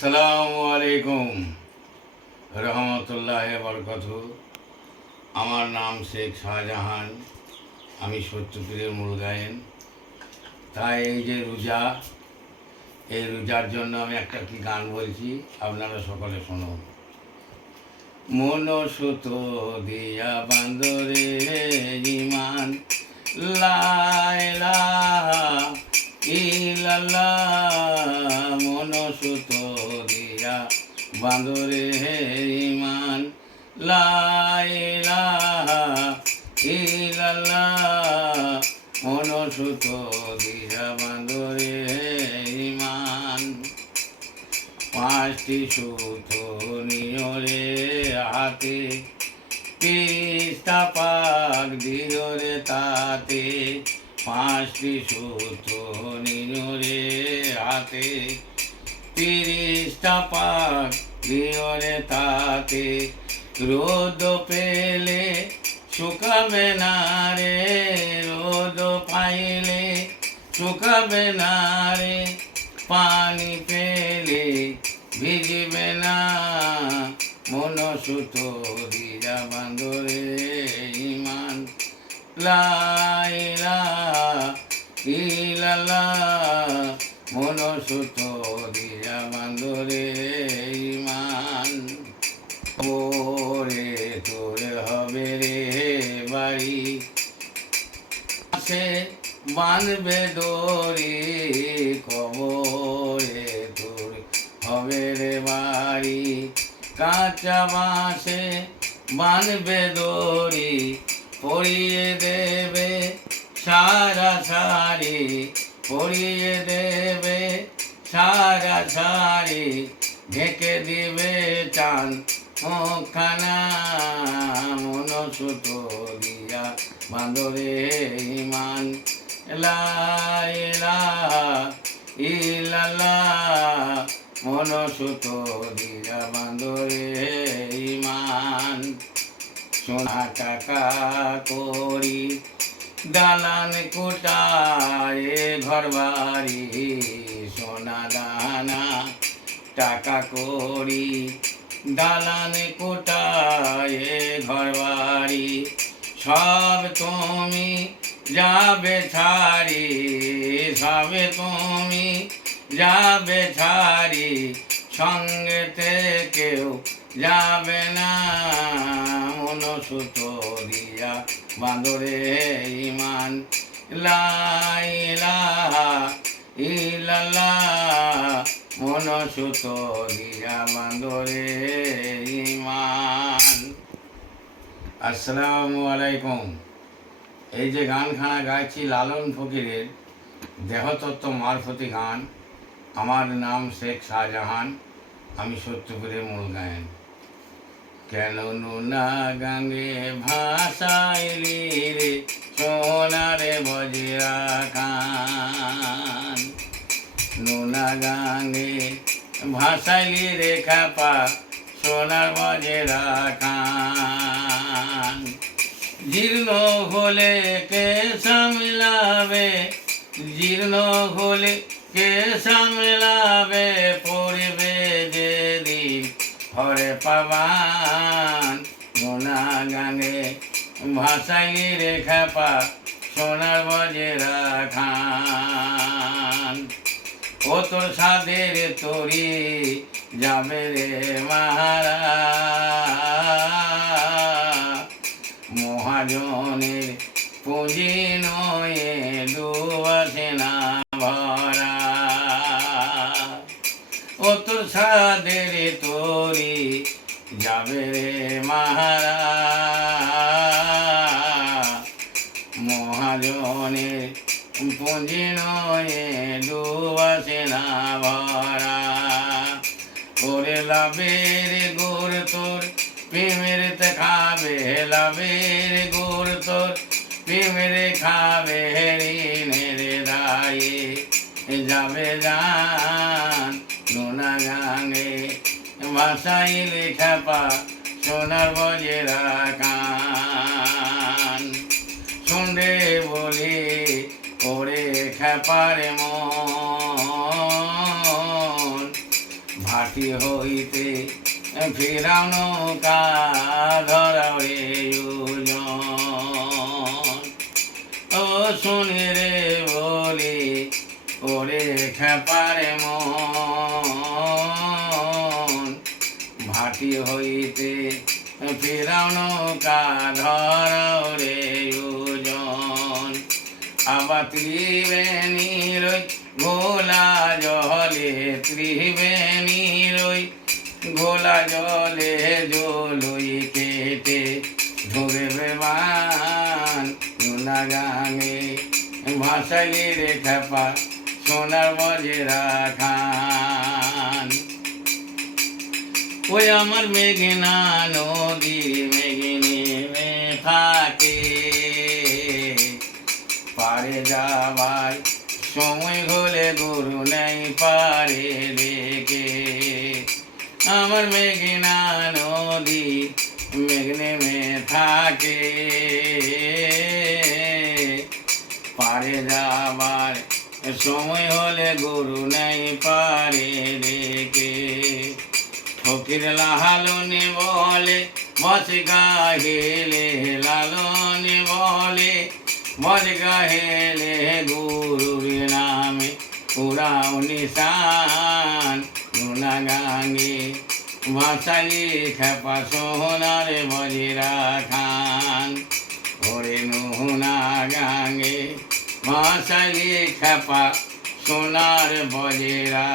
আসসালামু আলাইকুম রহমতুল্লাহ বরকত। আমার নাম শেখ শাহজাহান, আমি সত্যপীরের মূল গায়েন। তাই এই যে রোজা, এই রোজার জন্য আমি একটা কি গান বলছি, আপনারা সকলে শুনুন। মন সুত দিয়া বান্দরে ইমান, লা ইলাহা ইল্লাল্লাহ। মন সুত দিয়া বান্দরে ইমান, লা ইলাহা ইল্লাল্লাহ। মন সুত দিয়া বান্দরে ইমান, পাঁচটি সুতো নিয়রে হাতে, তিরিশটা পাক দিয়রে তাতে। পাঁচটি সুতো নিয়রে হাতে, তিরিশটা পাক দিয়রে তাতে। রোদ পেলে শুকাবে না রে, রোদ পাইলে শুকাবে না রে। পানি পেলে ভিজবে না, মন সুত দিয়া বান্দরে ইমান, লা ইলাহা ইল্লাল্লাহ। মন সুত দিয়া বান্দরে ইমান। ওরে তোর হবে রে বাড়ি, সে বাঁধবে দড়ি। কবরে তোর হবে রে বাড়ি, কাঁচা বাঁশে বাঁধবে দড়ি। পরিয়ে দেবে সারা সারি, পরিয়ে দেবে সারা সারি। ঢেকে দিবে চান মুখখানা, মন সুত দিয়া বান্দরে ইমান, লা ইলাহা ইল্লাল্লাহ। মন সুত দিয়া বান্দরে ইমান। সোনা টাকা করি দালান কোটায় ঘর বাড়ি, সোনা দানা টাকা করি দালান কোটায় ঘর বাড়ি। সব তুমি যাবে ছাড়ি, সবে তুমি যাবে ছাড়ি। সঙ্গে কেউ যাবে না, মন সুত দিয়া বান্দরে ইমান, লা ইলাহা ইল্লাল্লাহ। মন সুত দিয়া বান্দরে ইমান। আসসালামু আলাইকুম। এই যে গানখানা গাইছি লালন ফকিরের দেহতত্ত্ব মারফতি গান। আমার নাম শেখ শাহজাহান, আমি সত্যপীরের মূল গায়েন। কেন নুনা গাঙ্গে ভাসাইলি রে সোনারে বজরা কান, নুনা গাঙ্গে ভাসাইলি রে খাপা সোনার বজরা কান। জীর্ণ হলে কে সামলাবে, জীর্ণ হলে কে সামলাবে। পড়বে যেদিন হরে পাবান, নোনা গানে ভাসাইলি রে খাপা সোনার বজরা খান। ও তোর সাদের তরি যাবে রে মাহারা, মহাজনের পুঁজি নয়ে ডুবাছে না ভরা। ও তোর সাদের তরি যাবে রে মাহারা, মহাজনের পুঁজি নয়ে ডুবাছে না ভরা। ওরে লাভের গোর তোর প্রেমের খাবে, লাভের গোর তোর প্রেমের খাবে। ঋণের দায়ে যাবে জান, নোনা গানে ভাসাইলে খাপা সোনার বজরা কান। শুনরে বলি ওরে খাপারে মন, ভাস ঘাটি হইতে ফিরাও নৌকা ধরাও রে ওজন। ও শুনি রে বলি ওরে খেপারে মন, ভাটি হইতে ফিরাও নৌকা ধরাও রে ওজন। আবার ত্রিবেণী রই গোলা জলে, ত্রিবেণী রই গোলা জলে জলই কেটে ধরবে বান নোনা গাঙে ভাসাইলি রে খেপা সোনার বজরা খান। ওই আমার মেঘনা নদী মেঘিনী থাকে, পারে যাবার সময় হলে গরু নেই পারে রেখে। আমার মেঘনা নদী মেঘনে থাকে, পারে যাবার সময় হলে গরু নেই পারে রেখে। ফকির লালনে বলে বস গাহেলে, লালনে বলে বস গাহেলে গুরুর নামে পুরাও নিশান নোনা গাঙ্গে ভাসালি খেপা সোনার বজরা খান। ওরে নোনা গাঙ্গে ভাসালি খেপা সোনার বজরা